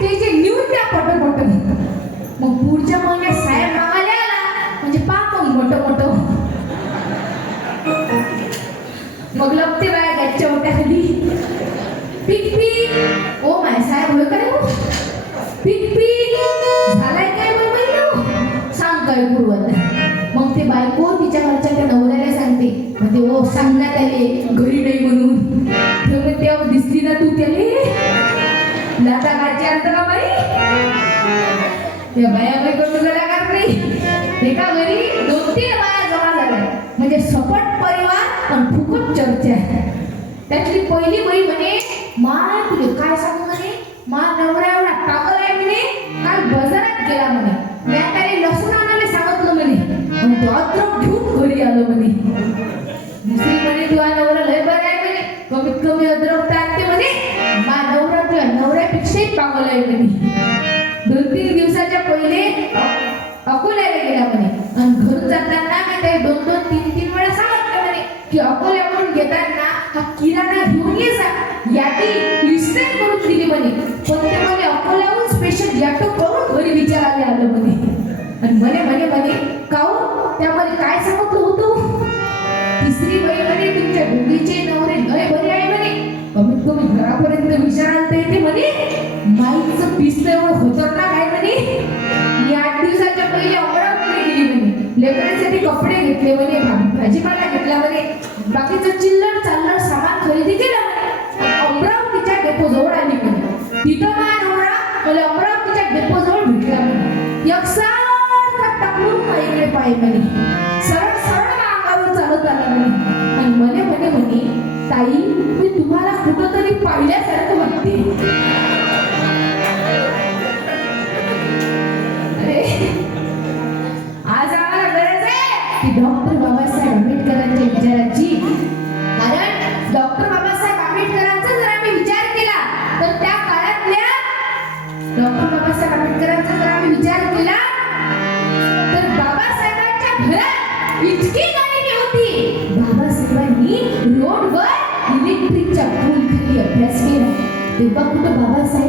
ते जे न्यूज त्या पटपट मग पुढच्या महिन्यात साहेब मागायला आला म्हणजे पाहतो मोठं मग लपते बाया गच्च्या मोठ्या खाली पीक पीक ओ माय साहेब होय काय हो पीक पीक झालाय काय महिना सांग काय पूर्वत मग ते बायको तिच्या घरच्या त्या नवऱ्याला सांगते म्हणजे ओ सांग ना त्याले घरी नाही म्हणून तेव्हा दिसली ना तू त्याले लाटा गाची आणतं का बाई त्या बाया बाई कोण तुला लागत नाही एका घरी 2-3 बाया जमा झाल्या म्हणजे सपट परिवार पण फुकट चर्चा त्यातली पहिली बाई म्हणे माय तुले काय सांगू म्हणे मा नवरा एवढा पागल आहे म्हणे काल बाजारात गेला म्हणे मी त्याने लसूण आणायला सांगितलं म्हणे आणि तो अद्रक घेऊन घरी आलो म्हणे दुसरी म्हणे तुझा नवरा लय बरं आहे म्हणे कमीत कमी अद्रक टाकते म्हणे मा नवरा तुझ्या नवऱ्यापेक्षाही पागल आहे म्हणे 2-3 दिवसाच्या पहिले अकोल्याला गेला म्हणे आणि घरून जाताना मी ते 2-2, 3-3 वेळा सांगितलं म्हणे की अकोल्यावरून घेताना हा किराणा घेऊन ये जा यादी लिस्ट करून दिली म्हणे पण ते म्हणे अकोल्याहून स्पेशल ऑटो करून घरी विचारायला आलं म्हणे आणि म्हणे काऊ त्यामध्ये काय सांगितलं होतं तिसरी बाई म्हणे तुमच्या दोघीचे नवरे लय बरे आहे म्हणे कमीत कमी घरापर्यंत विचारायला येते म्हणे माईचं पिसलं एवढं खतरनाक आहे म्हणे मी 8 दिवसाच्या पहिले अमरावतीला गेली म्हणे लेकरांसाठी कपडे घेतले म्हणे भाजीपाला घेतला म्हणे बाकीचं चिल्लर चाललर सामान खरेदी केलं म्हणे अमरावतीच्या डेपो जवळ आली म्हणे तिथं मा नवरा मला अमरावतीच्या डेपो जवळ भेटला म्हणे एकसारखा टाकून माईकडे पाय म्हणे सरळ अंगावर चालत आला म्हणे आणि म्हणे ताई मी तुम्हाला कुठंतरी पाहिल्यासारखं वाटते आज आम्हाला गरज आहे की डॉक्टर बाबासाहेब आंबेडकरांच्या विचारांची कारण डॉक्टर बाबासाहेब आंबेडकरांचा जर आम्ही विचार केला तर त्या काळातल्या डॉक्टर बाबासाहेब आंबेडकरांचा जर आम्ही विचार केला तर बाबासाहेबांच्या घरात इतकी गाणी होती बाबासाहेबांनी रोडवर इलेक्ट्रिकच्या पोल खाली अभ्यास केला तेव्हा कुठं बाबासाहेब